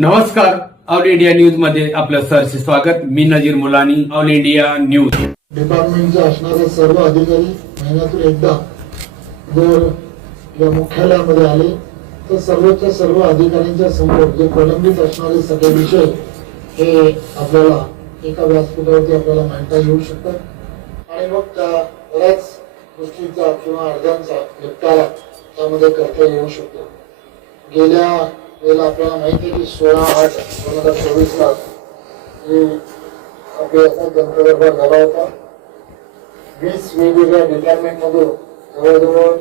नमस्कार. All India न्यूजमध्ये आपलं सरचे स्वागत. मी Nazir Mulani all India news. डिपार्टमेंटचे असणारे सर्व अधिकारी महिन्यातून एकदा जर या मुख्यालयामध्ये आले. तर सर्वच्या सर्व अधिकाऱ्यांच्या समोर जे प्रलंबित असणारे सगळे विषय हे आपल्याला एका व्यासपीठावरती आपल्याला मांडता येऊ शकतात. आणि मग त्या बऱ्याच गोष्टींचा किंवा अर्जांचा निपटारा त्यामध्ये करता येऊ शकतो. गेल्या वेळेला आपल्याला माहिती आहे की सोळा आठ दोन हजार चोवीसला हे आपल्या याचा झाला होता. वीस वेगवेगळ्या डिपार्टमेंट मधून जवळजवळ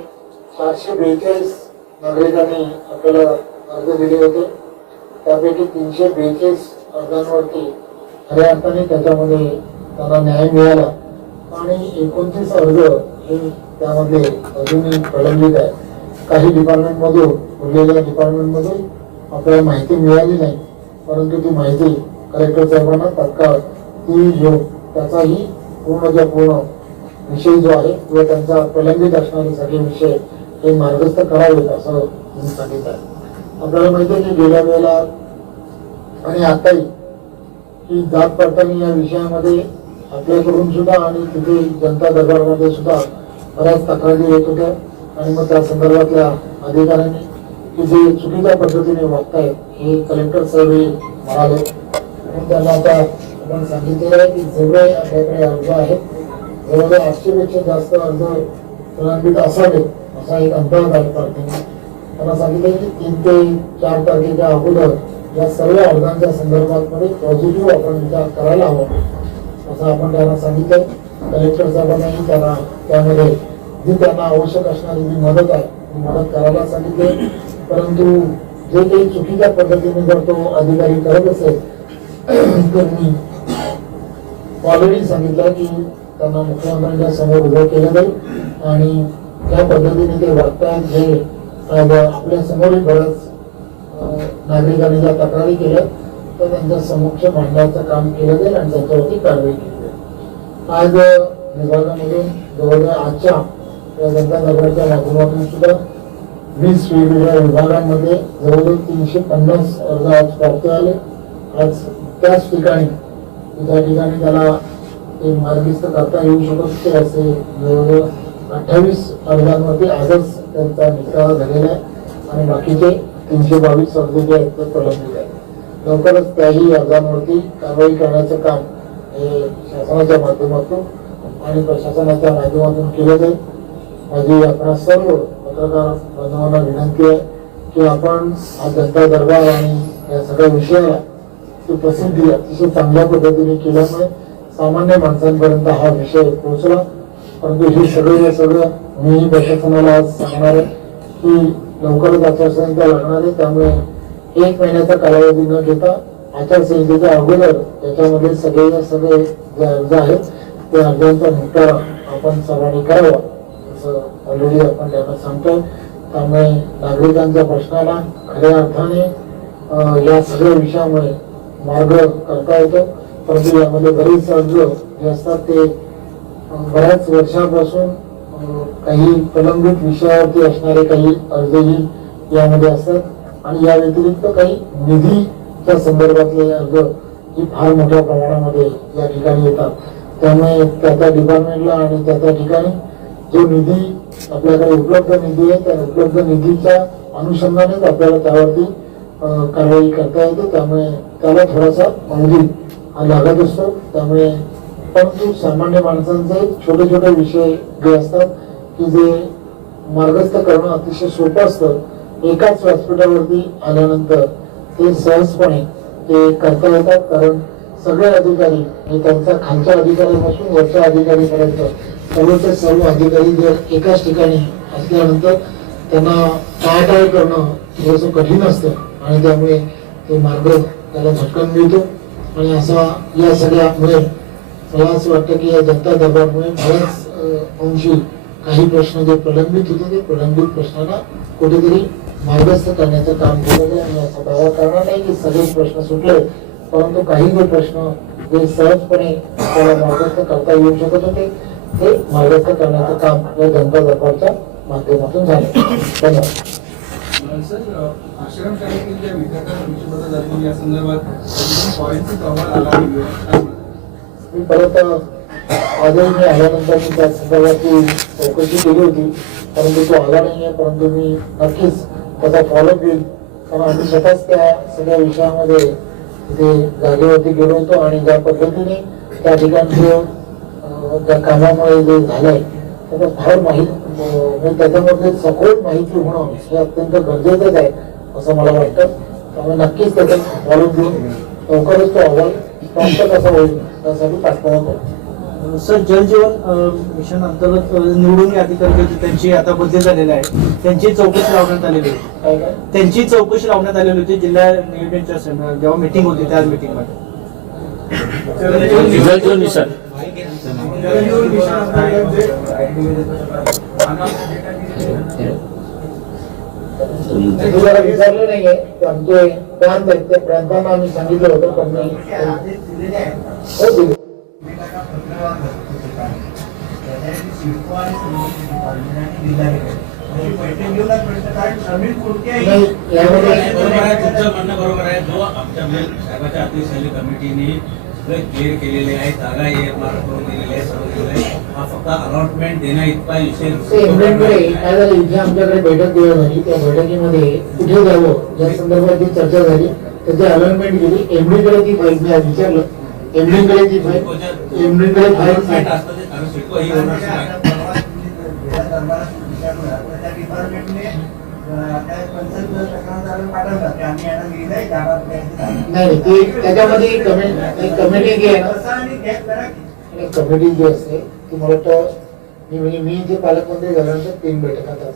सातशे बेचाळीस नागरिकांनी आपल्याला अर्ज दिले होते. त्यापैकी तीनशे बेचाळीस अर्जांवरती खऱ्या अर्थाने त्याच्यामध्ये त्यांना न्याय मिळाला. आणि एकोणतीस अर्ज हे त्यामध्ये अजूनही प्रलंबित आहे काही डिपार्टमेंटमधून उरलेल्या डिपार्टमेंटमधून आपल्याला माहिती मिळाली नाही. परंतु ती माहिती कलेक्टर साहेबांना तत्काळ ती घेऊन त्याचाही पूर्णच्या पूर्ण विषय जो आहे किंवा त्यांचा प्रलंबित असणारे सगळे विषय हे मार्गस्थ करावेत असं त्यांनी सांगितलं आहे. आपल्याला माहिती आहे की गेल्या वेळेला आणि आताही की जात पडताळणी या विषयामध्ये आपल्याकडून सुद्धा आणि तिथे जनता दरबारमध्ये सुद्धा बऱ्याच तक्रारी येत होत्या. आणि मग त्या संदर्भातल्या अधिकाऱ्यांनी की जे चुकीच्या पद्धतीने वागतायत हे कलेक्टर साहेब हे म्हणाले. म्हणून त्यांना आता आपण सांगितलेलं आहे की जेवढे आपल्याकडे अर्ज आहेत जवळजवळ आठशेपेक्षा जास्त अर्ज प्रलंबित असावे असा एक अंदाज आहे तारखेने त्यांना सांगितलं की तीन ते चार तारखेच्या अगोदर या सर्व अर्जांच्या संदर्भात मध्ये पॉझिटिव्ह आपण विचार करायला हवा. असं आपण त्यांना सांगितलं कलेक्टर साहेबांनाही त्यांना त्यामध्ये जी त्यांना आवश्यक असणारी जी मदत आहे ती मदत करायला सांगितले परंतु जे काही चुकीच्या पद्धतीने जर तो अधिकारी करत असेल तर मी ऑलरेडी सांगितलं की त्यांना मुख्यमंत्र्यांच्या समोर उभं केलं जाईल आणि त्या पद्धतीने ते वागतायत जे आपल्यासमोर बऱ्याच नागरिकांनी ज्या तक्रारी केल्या तर त्यांच्या समक्ष मांडण्याचं काम केलं जाईल आणि त्यांच्यावरती कारवाई केली जाईल. आज विभागामधून जवळजवळ आजच्या या जनता दरबारच्या माध्यमातून सुद्धा वीस वेगवेगळ्या विभागांमध्ये जवळजवळ तीनशे पन्नास अर्ज आज प्राप्त झाले. आज त्याच ठिकाणी त्या ठिकाणी त्याला ते मार्गिस्त करता येऊ शकत ते असे जवळजवळ अठ्ठावीस अर्जांमध्ये आजच त्यांचा निकाल झालेला आहे. आणि बाकीचे तीनशे बावीस अर्ज जे आहेत ते प्रलंबित आहेत. लवकरच त्याही अर्जांवरती कारवाई करण्याचं काम हे शासनाच्या माध्यमातून आणि प्रशासनाच्या माध्यमातून केलं जाईल. माझी आपणा सर्व पत्रकार बांधवांना विनंती आहे की आपण हा जनता दरबार आणि या सगळ्या विषयाला ती प्रसिद्धी अतिशय चांगल्या पद्धतीने केल्यामुळे सामान्य माणसांपर्यंत हा विषय पोहोचला. परंतु हे सगळं हे सगळं मीही प्रशासनाला आज सांगणार आहे की लवकरच आचारसंहिता लागणार आहे. त्यामुळे एक महिन्याचा कालावधी न घेता आचारसंहितेच्या अगोदर त्याच्यामध्ये सगळे सगळे जे अर्ज आहेत ते अर्जांचा निपटारा आपण सर्वांनी करावा. असं ऑलरेडी आपण त्यांना सांगतोय त्यामुळे नागरिकांच्या प्रश्नाला खऱ्या अर्थाने या सगळ्या विषयामुळे मार्ग करता येतो. परंतु यामध्ये बरेच अर्ज जे असतात ते बऱ्याच वर्षापासून काही प्रलंबित विषयावरती असणारे काही अर्जही यामध्ये असतात. आणि या व्यतिरिक्त काही निधीच्या संदर्भातले अर्ज ही फार मोठ्या प्रमाणामध्ये या ठिकाणी येतात. त्यामुळे त्या त्या डिपार्टमेंटला आणि त्या त्या ठिकाणी जो निधी आपल्याकडे उपलब्ध निधी आहे त्या उपलब्ध निधीच्या अनुषंगानेच आपल्याला त्यावरती कारवाई करता येते. त्यामुळे त्याला थोडासा अवधी हा लागत असतो त्यामुळे परंतु सामान्य माणसांचे छोटे छोटे विषय जे असतात की जे मार्गस्थ करणं अतिशय सोपं असतं एकाच व्यासपीठावरती आल्यानंतर ते सहजपणे ते करता येतात. कारण सगळे अधिकारी हे त्यांचा खालच्या अधिकारीपासून वरच्या अधिकारीपर्यंत सर्वचे सर्व अधिकारी जर एकाच ठिकाणी असल्यानंतर त्यांना टाळाटाळ करणं थोडंसं कठीण असतं आणि त्यामुळे ते मार्ग त्याला झटकन मिळतो. आणि असा या सगळ्यामुळे मला असं वाटतं की या जनता दरबारमुळे बऱ्याच अंशी काही प्रश्न जे प्रलंबित होते ते प्रलंबित प्रश्नांना कुठेतरी मार्गस्थ करण्याचं काम केलं आहे आणि असा दावा करणार नाही की सगळे प्रश्न सुटले परंतु काही जे प्रश्न जे सहजपणे त्याला मार्गस्थ करता येऊ शकत होते ते मार्गस्थ करण्याचं काम या जनता दरबारच्या माध्यमातून झालं. धन्यवाद. आहे. मी परत आजही मी आल्यानंतर मी त्या संदर्भातली चौकशी केली होती परंतु तो आला नाहीये परंतु मी नक्कीच त्याचा फॉलोअप घेईल. कारण आम्ही स्वतःच त्या सगळ्या विषयामध्ये तिथे जागेवरती गेलो होतो आणि ज्या पद्धतीने त्या ठिकाणचं त्या कामामुळे जे झालंय त्याचा फार माहिती म्हणजे त्याच्यामध्ये सखोल माहिती होणं हे अत्यंत गरजेचंच आहे असं मला वाटतं. त्यामुळे नक्कीच त्याचा फॉलोअप घेऊन लवकरच तो अहवाल प्राप्त कसा होईल त्यासाठी पाठपुरावा करू. सर जल जीवन अ, मिशन अंतर्गत निवडून अधिकारी होते त्यांची आता बदली झालेली आहे त्यांची चौकशी लावण्यात आलेली होती. काय काय? त्यांची चौकशी लावण्यात आलेली होती जिल्हा नियोजनच्या जेव्हा मीटिंग होती त्या मीटिंगमध्ये. जल जीवन मिशन विचारलं नाहीये आमचे प्रांत आहेत त्या प्रांतांना आम्ही सांगितलं होतं पण नाही यामध्ये तुमचं म्हणणं बरोबर आहे जो आमच्या साहेबाच्या अतिशैली कमिटीने क्लिअर केलेले आहे जागा हे मार्क करून दिलेले आहे सर्व दिलेलं आहे हा फक्त अलॉटमेंट देण्या इतका विषय काय झालं इथे आमच्याकडे बैठक दिली झाली त्या बैठकीमध्ये कुठे जावं या संदर्भात जी चर्चा झाली त्याची अलॉटमेंट केली. एमडीकडे ती फाईल मी विचारलं. एमडीकडे ती फाईल एमडीकडे फाईल ही. नाही नाही, ती त्याच्यामध्ये कमिटी कमिटी जी आहे ना कमिटी जी असते ती मला वाटतं मी म्हणजे मी जे पालकमंत्री झाल्यानंतर तीन बैठका त्या